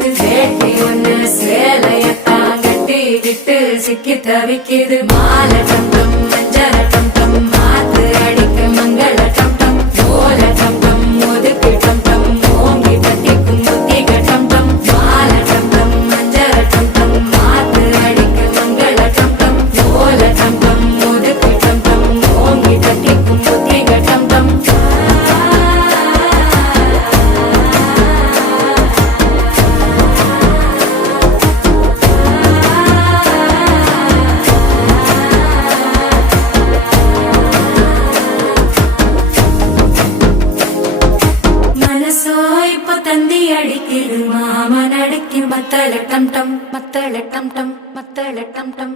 அடிக்குது. வேட்டி ஒண்ணு சேலையத்தான் கட்டிக்கிட்டு சிக்கி தவிக்குது. மாலை டம் டம் மஞ்சள டம் டம் மாத்து அடிக்க மங்கள டம் டம் ஓல டம் டம் ஒதுக்கு டம் டம் ஓங்கி தட்டிக்கும் புத்திக டம் டம் மாலை டம் டம் மஞ்சள டம் டம் மாத்து அடிக்க மங்கள டம் டம் ஓல டம் டம் ஒதுக்கு டம் டம் ஓங்கி தட்டிக்கும் புத்திக டம் டம். மனசோ இப்போ தந்தி அடிக்குது. மாமன் அடிக்கு மத்தள டம் டம் மத்தள டம் டம் மத்தள டம் டம்.